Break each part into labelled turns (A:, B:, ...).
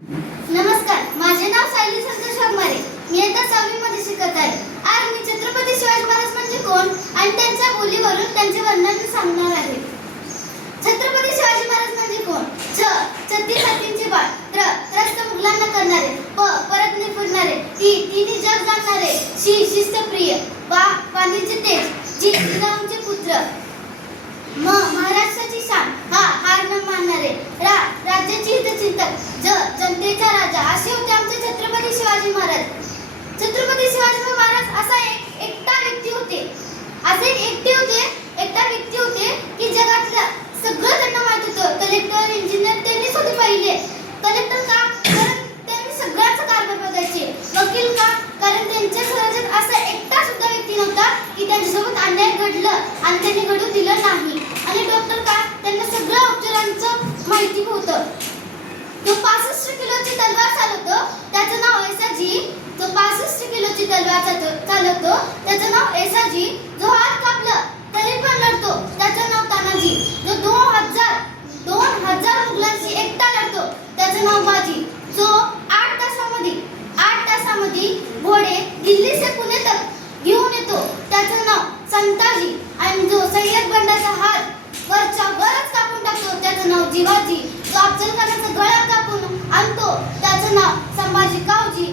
A: नमस्कार माझे नाव सायली संतोष वाघमारे मी आता सहावी मध्ये शिकत आहे. आज मी छत्रपती शिवाजी महाराज म्हणजे कोण आणि त्यांच्या बोलीवरून त्यांचे वर्णन सांगणार आहे. छत्रपती शिवाजी महाराज म्हणजे कोण? छ छत्तीस हत्तींचे बाळ. त्र त्रस्त मुघलांना करणारे. प परत नाही ती तिन्ही जग जाणणारे शी शिस्तप्रिय. बा पाणीचे तेज. जी जिजाऊंचे पुत्र. म महाराष्ट्राची शान हा हार न मानणारे रा राज्याची हितचिंतक ज जनतेचा राजा असे होते आमचे छत्रपती शिवाजी महाराज छत्रपती शिवाजी महाराज असा एक एकटा व्यक्ती होते असे एकटे होते एकटा व्यक्ती होते की जगातलं सगळं त्यांना माहीत होतं. कलेक्टर इंजिनियर त्यांनी होते पहिले. कलेक्टर का? कारण त्यांनी सगळ्याच कारभार बघायचे वकील का? कारण त्यांच्या स्वराज्यात असा एकटा सुद्धा व्यक्ती नव्हता की त्यांच्यासोबत अन्याय घडलं आणि त्यांनी घडू दिलं नाही. आणि डॉक्टर का? त्यांना सगळ्या उपचारांचं माहिती होतं. तो पासष्ट किलोची तलवार चालवतो. त्याचं नाव ऐसाजी. तो पासष्ट किलोची तलवार चालतो- चालवतो. त्याचं नाव ऐसाजी. जो हात कापलं तरी पण लढतो त्याचं नाव तानाजी जो दोन हजार दोन हजार मुघलांशी एकटा लढतो त्याचं नाव बाजी जो आठ तासामध्ये आठ तासामध्ये घोडे दिल्ली से पुणे तक घेऊन येतो त्याचं नाव संताजी आणि जो सय्यद बंडाचा हात वरच्या वरच कापून टाकतो त्याचं नाव जिवाजी जो अफजल खानाचा गळा कापून आणतो त्याचं नाव संभाजी कावजी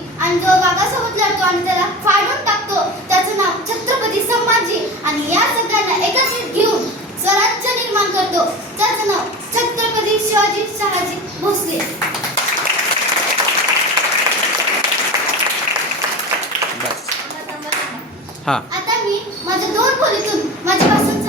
A: वाघासोबत लढतो आणि त्याला फाडून टाकतो. त्याचं नाव छत्रपती संभाजी. आणि या सगळ्यांना एकत्रित घेऊन स्वराज्य निर्माण करतो. त्याचं नाव छत्रपती शिवाजी शहाजी भोसले.
B: हां.
A: आता मी माझ्या दोन खोलीतून माझ्या भाषण